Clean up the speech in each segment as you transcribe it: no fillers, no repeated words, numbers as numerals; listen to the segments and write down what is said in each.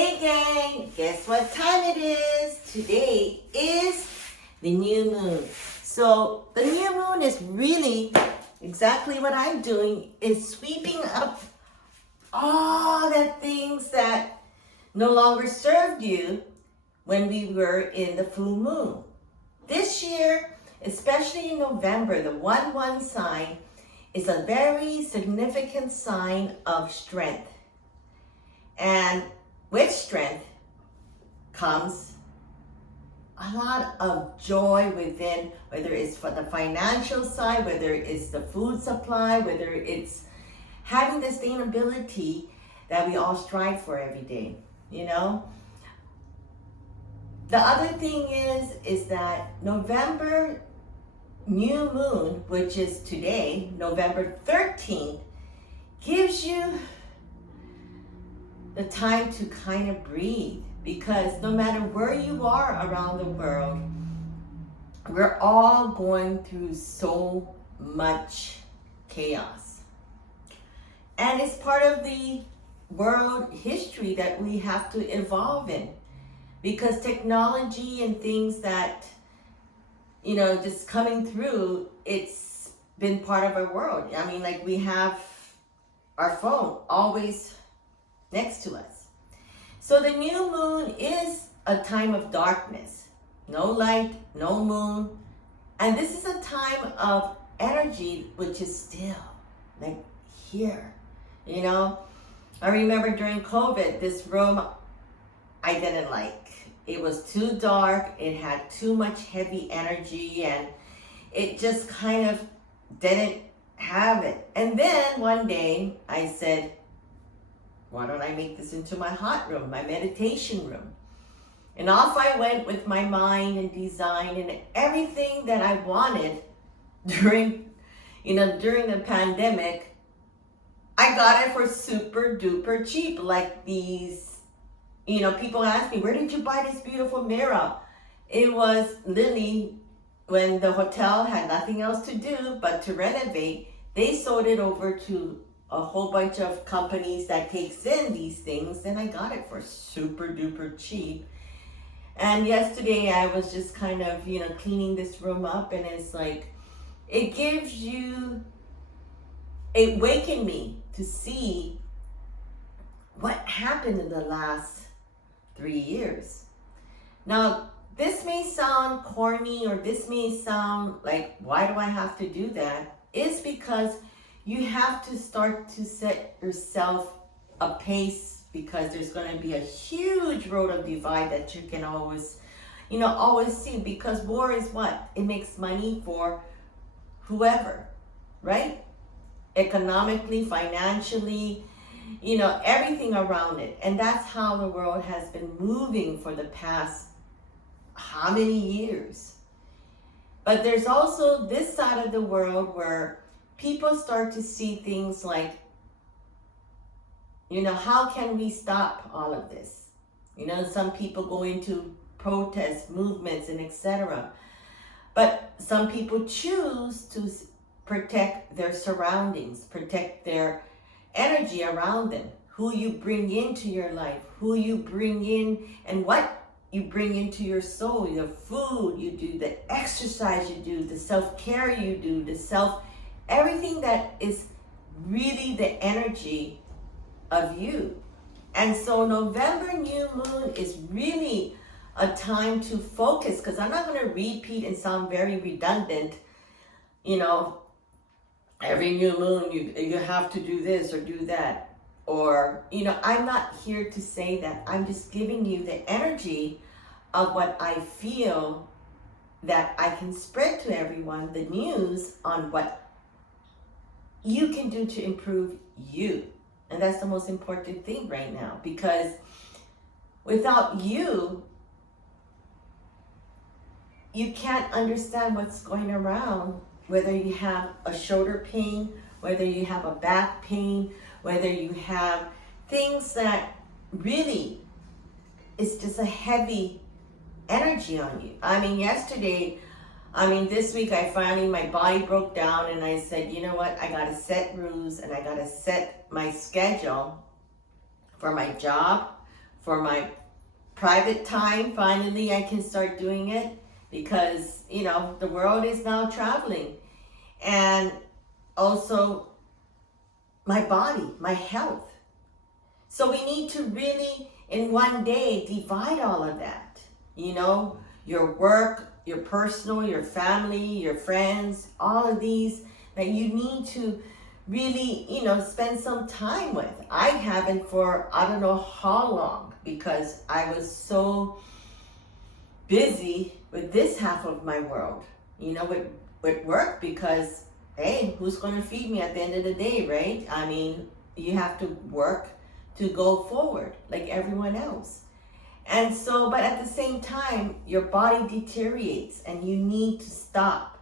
Hey gang, guess what time it is? Today is the new moon. So the new moon is really exactly what I'm doing, is sweeping up all the things that no longer served you when we were in the full moon. This year, especially in November, the 1-1 sign is a very significant sign of strength. And with strength comes a lot of joy within, whether it's for the financial side, whether it's the food supply, whether it's having the sustainability that we all strive for every day, you know? The other thing is that November new moon, which is today, November 13th, gives you the time to kind of breathe, because no matter where you are around the world, we're all going through so much chaos. And it's part of the world history that we have to evolve in, because technology and things that, you know, just coming through, it's been part of our world. I mean, like, we have our phone always next to us. So the new moon is a time of darkness, no light, no moon. And this is a time of energy, which is still like here, you know. I remember during COVID, this room I didn't like. It was too dark, it had too much heavy energy, and it just kind of didn't have it. And then one day I said, why don't I make this into my hot room, my meditation room? And off I went with my mind and design and everything that I wanted during the pandemic. I got it for super duper cheap. Like these, people ask me, where did you buy this beautiful mirror? It was literally when the hotel had nothing else to do but to renovate, they sold it over to a whole bunch of companies that takes in these things, and I got it for super duper cheap. And yesterday I was just kind of, cleaning this room up, and it's like, it awakened me to see what happened in the last 3 years. Now, this may sound corny, or this may sound like, why do I have to do that? It's because you have to start to set yourself a pace, because there's going to be a huge road of divide that you can always see, because war is what? It makes money for whoever, right? Economically, financially, everything around it. And that's how the world has been moving for the past how many years. But there's also this side of the world where people start to see things like, how can we stop all of this? Some people go into protest movements and etc. But some people choose to protect their surroundings, protect their energy around them, who you bring into your life, who you bring in, and what you bring into your soul, the food you do, the exercise you do, the self-care you do, everything that is really the energy of you. And so November new moon is really a time to focus, because I'm not going to repeat and sound very redundant, every new moon you have to do this or do that. Or, I'm not here to say that. I'm just giving you the energy of what I feel that I can spread to everyone, the news on what you can do to improve you. And that's the most important thing right now, because without you, you can't understand what's going around, whether you have a shoulder pain, whether you have a back pain, whether you have things that really is just a heavy energy on you. This week my body broke down, and I said, you know what? I got to set rules, and I got to set my schedule for my job, For my private time, finally I can start doing it because, you know, the world is now traveling. And also my body, my health. So we need to really, in one day, divide all of that. You know, your work, your personal, your family, your friends, all of these that you need to really, you know, spend some time with. I haven't for I don't know how long because I was so busy with this half of my world, you know, with work because, hey, who's going to feed me at the end of the day, right? I mean, you have to work to go forward like everyone else. And so, but at the same time, your body deteriorates and you need to stop.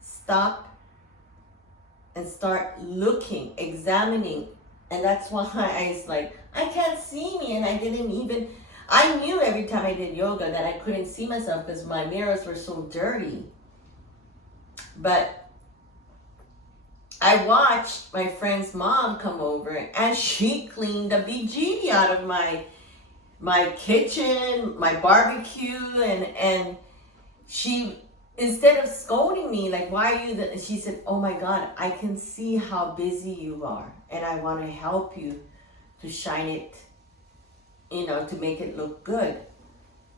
Stop and start looking, examining. And that's why I was like, I can't see me. And I knew every time I did yoga that I couldn't see myself because my mirrors were so dirty. But I watched my friend's mom come over and she cleaned the bejeety out of my kitchen, my barbecue, and she, instead of scolding me, like, why are you, she said, oh my God, I can see how busy you are and I want to help you to shine it, you know, to make it look good.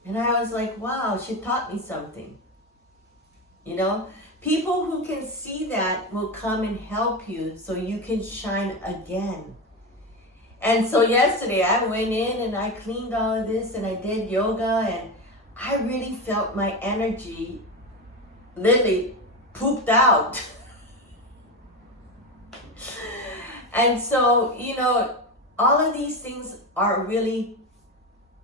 And I was like, wow, she taught me something. You know, people who can see that will come and help you so you can shine again. And so yesterday I went in and I cleaned all of this and I did yoga and I really felt my energy literally pooped out. And so, you know, all of these things are really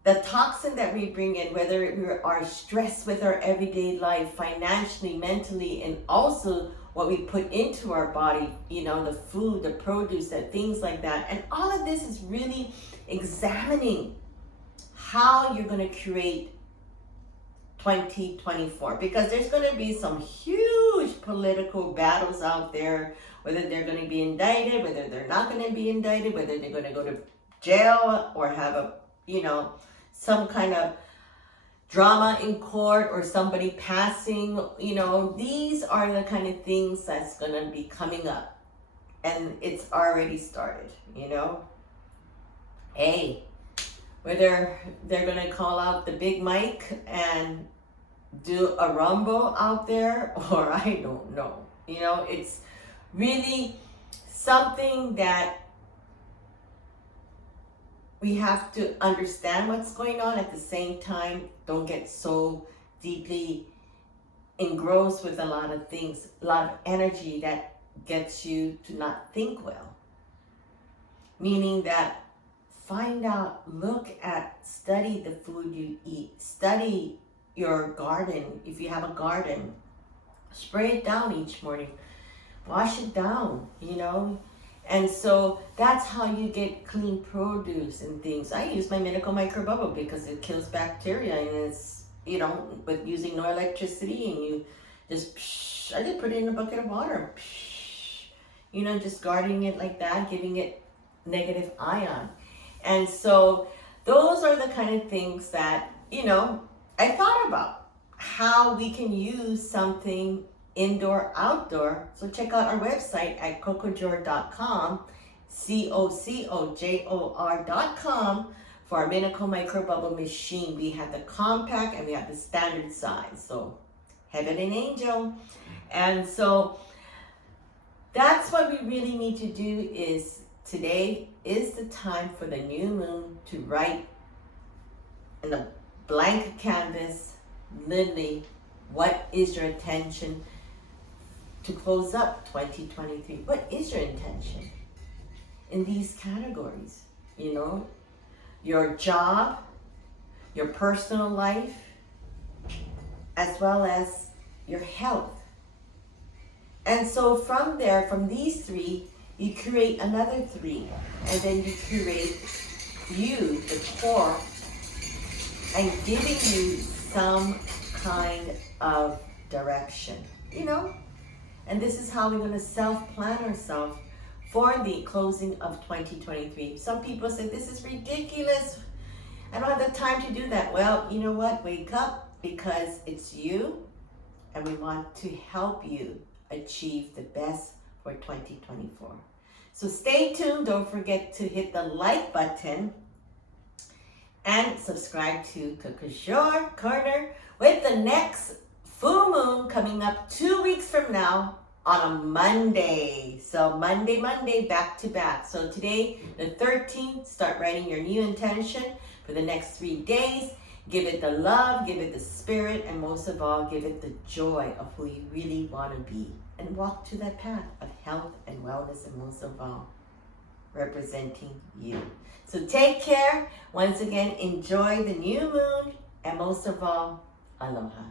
the toxin that we bring in, whether we are stressed with our everyday life, financially, mentally, and also what we put into our body, you know, the food, the produce, and things like that. And all of this is really examining how you're going to create 2024, because there's going to be some huge political battles out there, whether they're going to be indicted, whether they're not going to be indicted, whether they're going to go to jail or have a, you know, some kind of drama in court or somebody passing, you know, these are the kind of things that's going to be coming up. And it's already started, you know. Hey, whether they're going to call out the big mic and do a rumble out there, or I don't know. You know, it's really something that we have to understand what's going on. At the same time, don't get so deeply engrossed with a lot of things, a lot of energy that gets you to not think well. Meaning that find out, look at, study the food you eat, study your garden. If you have a garden, spray it down each morning, wash it down, you know. And so that's how you get clean produce and things. I use my medical microbubble because it kills bacteria, and it's, you know, with using no electricity, and you just, I just put it in a bucket of water, you know, just guarding it like that, giving it negative ion. And so those are the kind of things that, you know, I thought about how we can use something indoor, outdoor. So check out our website at cocojor.com, COCOJOR.com, for our medical microbubble machine. We have the compact and we have the standard size. So heaven and angel. And so that's what we really need to do. Is today is the time for the new moon to write in a blank canvas, literally, what is your intention to close up 2023? What is your intention in these categories? You know, your job, your personal life, as well as your health. And so from there, from these three, you create another three, and then you create you, the core, and giving you some kind of direction, you know. And this is how we're going to self-plan ourselves for the closing of 2023. Some people say, this is ridiculous. I don't have the time to do that. Well, you know what? Wake up, because it's you, and we want to help you achieve the best for 2024. So stay tuned. Don't forget to hit the like button and subscribe to Coco's Your Corner, with the next full moon coming up 2 weeks from now on a Monday. So Monday, back to back. So today, the 13th, start writing your new intention for the next 3 days. Give it the love, give it the spirit, and most of all, give it the joy of who you really want to be. And walk to that path of health and wellness, and most of all, representing you. So take care. Once again, enjoy the new moon, and most of all, aloha.